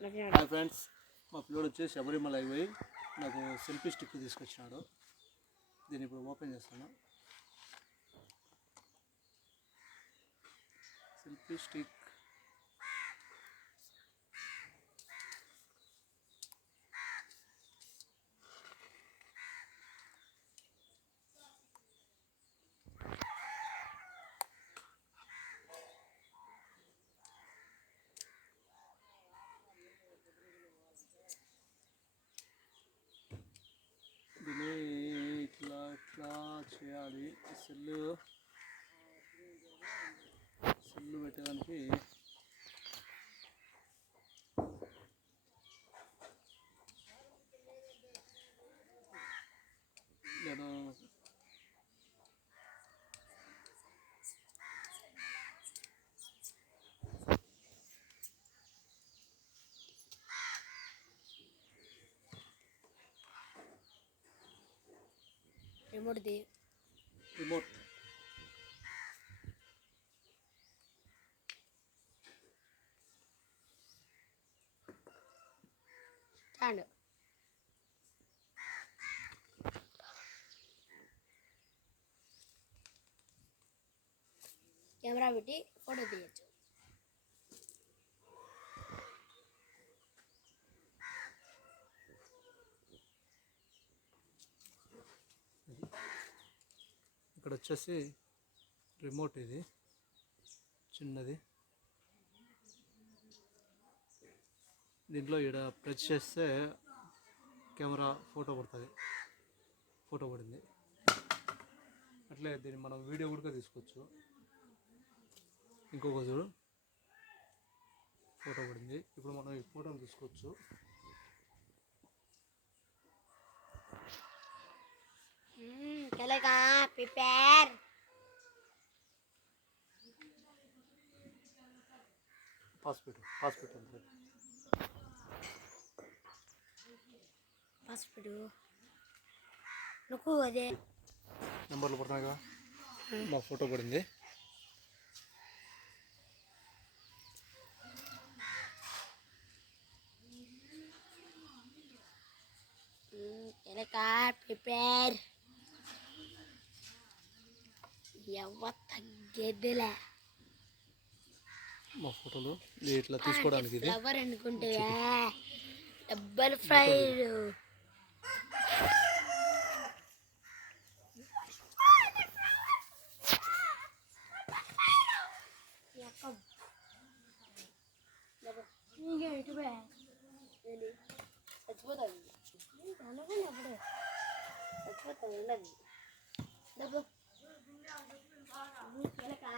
Hi friends మా పిల్లడు వచ్చి శబరిమల అయిపోయి నాకు సెల్ఫీ స్టిక్ తీసుకొచ్చినాడు. దీన్ని ఇప్పుడు ఓపెన్ చేస్తాను. సెల్ఫీ స్టిక్ దీన్ని ఇట్లా ఇట్లా చేయాలి సెల్లు. సెల్లు పెట్టడానికి నేను రిమోట్ది రిమోట్ స్టాండ్ కెమెరా పెట్టి ఫోటో తీయచ్చు ఇక్కడ వచ్చేసి రిమోట్ ఇది. చిన్నది. దీంట్లో ఇక్కడ ప్రెస్ చేస్తే కెమెరా ఫోటో పడుతుంది. ఫోటో పడింది. అట్లే దీన్ని మనం వీడియో కూడా తీసుకోవచ్చు. ఇంకొక చూడు. ఫోటో పడింది. ఇప్పుడు మనం ఈ ఫోటోని తీసుకోవచ్చు. ప్రిపేర్. పాస్పోర్ట్ అంతే. పాస్పోర్ట్ నువ్వు అదే. నెంబర్లు పడుతున్నాయి కదా. మా ఫోటో పడింది. తెలగా ప్రిపేర్. ఎవ తగ్గేదిలే మా ఫోటోలు ఇట్లా తీసుకోవడానికి ఇది. ఫ్లవర్ అనుకుంటే డబ్బల్ ఫ్రైడ్ చచ్చిపోతాను చచ్చిపోతాను เราเราคือรายการ